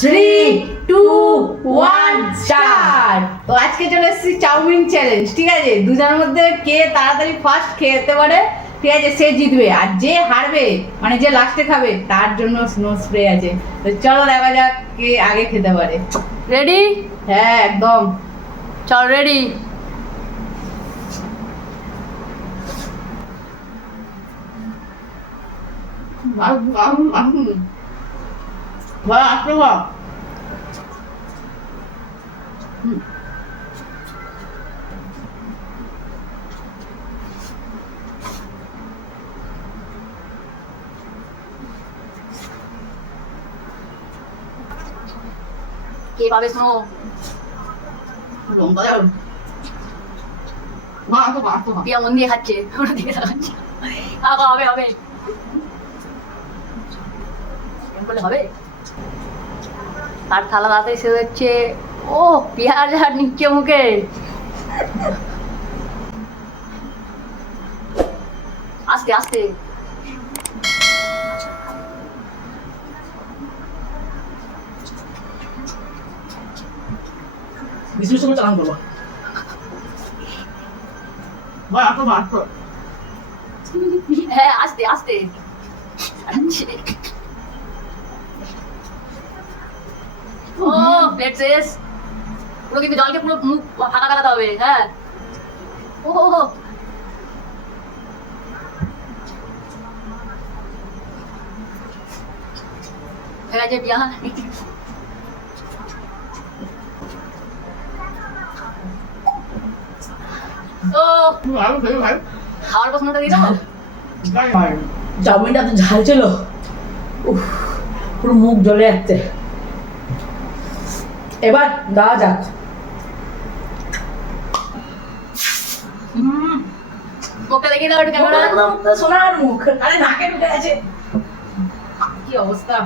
3, 2, 1 start. তো আজকে চলে এসেছি চাউমিন চ্যালেঞ্জ। ঠিক আছে, দুজনের মধ্যে কে তাড়াতাড়ি ফার্স্ট খেতে পারে, ঠিক আছে, সে জিতবে। আর যে হারবে, মানে যে লাস্টে খাবে, তার জন্য স্নো স্প্রে আছে। তো চলো দেখা যাক কে আগে খেতে পারে। রেডি? হ্যাঁ একদম। চল রেডি। কে পাবে স্নো? পিয়া মন দিয়ে খাচ্ছে, ওরা দিকে তাকাচ্ছে। হবে হবে, বলে হবে। আর থালা তাড়াতাড়ি শেষ হচ্ছে। ও পেঁয়াজ আর নিচ্ছে মুখে। আস্তে আস্তে। বিষ্ণুর সঙ্গে চালান করবো। হ্যাঁ আস্তে আস্তে। ও প্লেট শেষ। পুরো কিন্তু জলকে পুরো মুখ ফাঁকা কাটাতে হবে। হ্যাঁ ও হো ঠিক আছে বিয়া। তো খাওয়ার প্রশ্নটা দিয়ে দাও। চাউমিনটা তো ঝাল ছিল, উফ, পুরো মুখ জ্বলে যাচ্ছে। এবার দেওয়া যাক। মুখটা দেখিয়ে দাও একটু ক্যামেরা। সোনার মুখ, আরে নাকে ঢুকে আছে। কি অবস্থা!